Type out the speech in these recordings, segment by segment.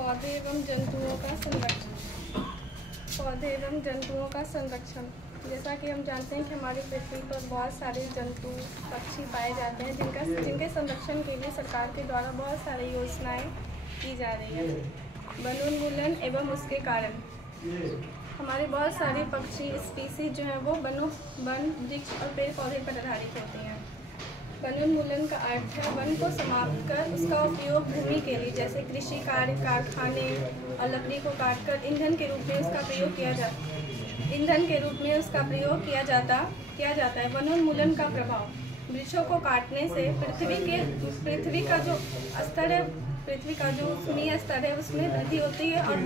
पौधे एवं जंतुओं का संरक्षण। पौधे एवं जंतुओं का संरक्षण। जैसा कि हम जानते हैं कि हमारी पृथ्वी पर बहुत सारे जंतु पक्षी पाए जाते हैं जिनके संरक्षण के लिए सरकार के द्वारा बहुत सारी योजनाएं की जा रही है। वनोन्मूलन एवं उसके कारण हमारे बहुत सारे पक्षी स्पीसीज जो हैं वो वन, वृक्ष और पेड़ पौधे पर आधारित होते हैं। वनोन्मूलन का अर्थ है वन को समाप्त कर उसका उपयोग भूमि के लिए जैसे कृषि कार्य, कारखाने और लकड़ी को काटकर ईंधन के रूप में उसका प्रयोग किया जाता है। वनोन्मूलन का प्रभाव। वृक्षों को काटने से पृथ्वी का जो स्तर है, पृथ्वी का जो ऊष्मीय स्तर है उसमें वृद्धि होती है और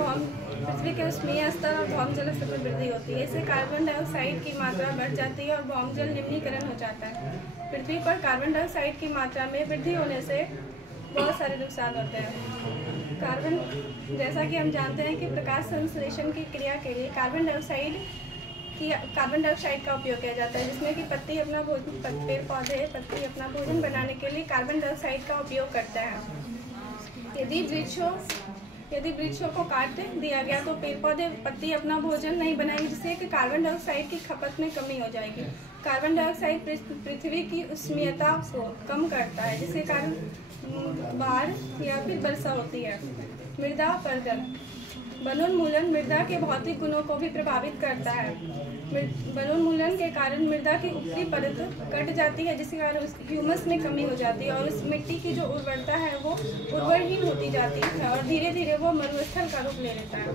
पृथ्वी के ऊष्मीय स्तर और भौम जल स्तर में वृद्धि होती है। इससे कार्बन डाइऑक्साइड की मात्रा बढ़ जाती है और भौम जल निम्नीकरण हो जाता है। पृथ्वी पर कार्बन डाइऑक्साइड की मात्रा में वृद्धि होने से बहुत सारे नुकसान होते हैं। जैसा कि हम जानते हैं कि प्रकाश संश्लेषण की क्रिया के लिए कार्बन डाइऑक्साइड का उपयोग किया जाता है, जिसमें कि पेड़ पौधे पत्ती अपना भोजन बनाने के लिए कार्बन डाइऑक्साइड का उपयोग करते हैं। यदि वृक्षों को काट दिया गया तो पेड़ पौधे पत्ती अपना भोजन नहीं बनाएंगे, जिससे कि कार्बन डाइऑक्साइड की खपत में कमी हो जाएगी। कार्बन डाइऑक्साइड पृथ्वी की उष्मीयता को कम करता है, जिसके कारण बाढ़ या फिर वर्षा होती है। मृदा अपरदन। वनोन्मूलन मृदा के भौतिक गुणों को भी प्रभावित करता है। वनोन्मूलन के कारण मृदा की ऊपरी परत कट जाती है, जिसके कारण ह्यूमस में कमी हो जाती है और उस मिट्टी की जो उर्वरता है वो उर्वरहीन होती जाती है और धीरे धीरे वो मरुस्थल का रूप ले लेता है।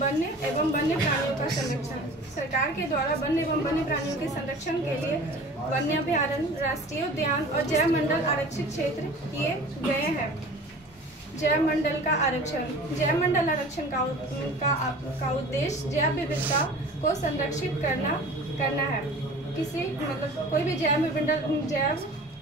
वन्य एवं वन्य प्राणियों का संरक्षण। सरकार के द्वारा वन्य एवं वन्य प्राणियों के संरक्षण के लिए वन्य अभयारण्य, राष्ट्रीय उद्यान और जैव मंडल आरक्षित क्षेत्र किए गए हैं। जैव मंडल का आरक्षण। जैव मंडल आरक्षण का उद्देश्य जैव विविधता को संरक्षित करना है। कोई भी जैव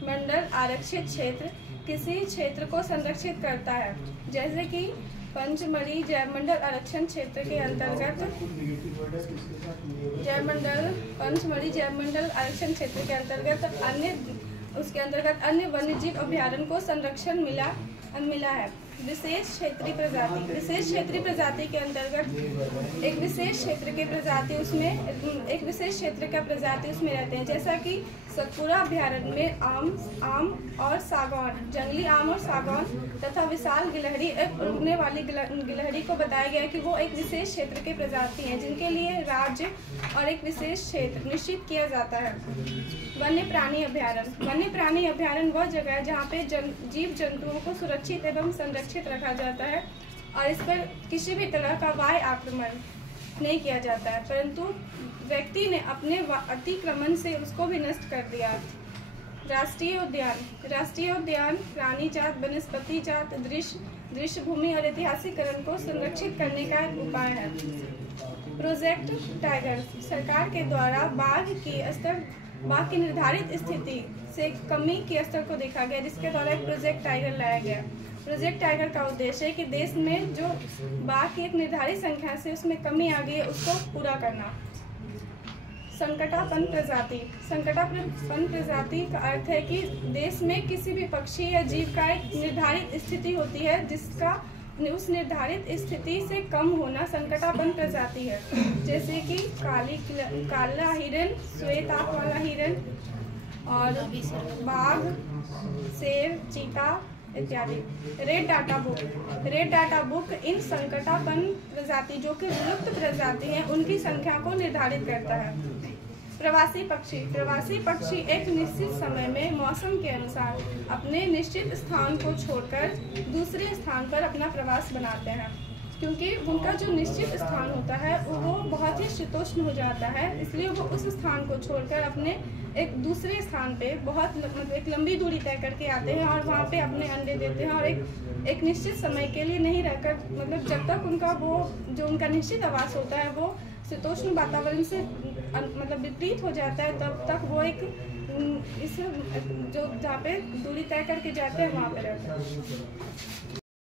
मंडल आरक्षित क्षेत्र किसी क्षेत्र को संरक्षित करता है। जैसे कि पंचमढ़ी जैव मंडल आरक्षण क्षेत्र के अंतर्गत अन्य वन्यजीव अभयारण्य को संरक्षण मिला है। विशेष क्षेत्रीय प्रजाति के अंतर्गत एक विशेष क्षेत्र का प्रजाति उसमें रहते हैं। जैसा कि सतपुरा अभयारण्य में आम और सागौन, जंगली आम और सागौन तथा विशाल गिलहरी, उड़ने वाली गिलहरी को बताया गया है कि वो एक विशेष क्षेत्र के प्रजाति हैं, जिनके लिए राज्य और एक विशेष क्षेत्र निश्चित किया जाता है। वन्य प्राणी अभयारण्य। वन्य प्राणी अभयारण्य वह जगह है जहाँ पे जीव जंतुओं को सुरक्षित एवं संरक्षित रखा जाता है और इस पर किसी भी तरह का बाह्य आक्रमण नहीं किया जाता है, परंतु व्यक्ति ने अपने अतिक्रमण से उसको भी नष्ट कर दिया। राष्ट्रीय उद्यान प्राणी जात, वनस्पति जात, दृश्य भूमि और ऐतिहासिकरण को संरक्षित करने का एक उपाय है। Project tiger. सरकार के द्वारा बाघ की निर्धारित स्थिति से कमी के स्तर को देखा गया, जिसके द्वारा एक प्रोजेक्ट टाइगर लाया गया। प्रोजेक्ट टाइगर का उद्देश्य है कि देश में जो बाघ की एक निर्धारित संख्या से उसमें कमी आ गई है उसको पूरा करना। संकटापन्न प्रजाति का अर्थ है कि देश में किसी भी पक्षी या जीव का एक निर्धारित स्थिति होती है जिसका उस निर्धारित स्थिति से कम होना संकटापन्न प्रजाति है। जैसे कि काला हिरन, श्वेत आंख वाला हिरन और बाघ, शेर, चीता इत्यादि। रेड डाटा बुक इन संकटापन्न प्रजाति जो कि विलुप्त प्रजाति हैं उनकी संख्या को निर्धारित करता है। प्रवासी पक्षी एक निश्चित समय में मौसम के अनुसार अपने निश्चित स्थान को छोड़कर दूसरे स्थान पर अपना प्रवास बनाते हैं, क्योंकि उनका जो निश्चित स्थान होता है वो बहुत ही शीतोष्ण हो जाता है, इसलिए वो उस स्थान को छोड़कर अपने एक दूसरे स्थान पे एक लंबी दूरी तय करके आते हैं और वहाँ पे अपने अंडे देते हैं और एक निश्चित समय के लिए नहीं रहकर जब तक उनका निश्चित आवास होता है वो शीतोष्ण वातावरण से विपरीत हो जाता है, तब तक वो जहाँ पे दूरी तय करके जाते हैं वहाँ पे रहते हैं।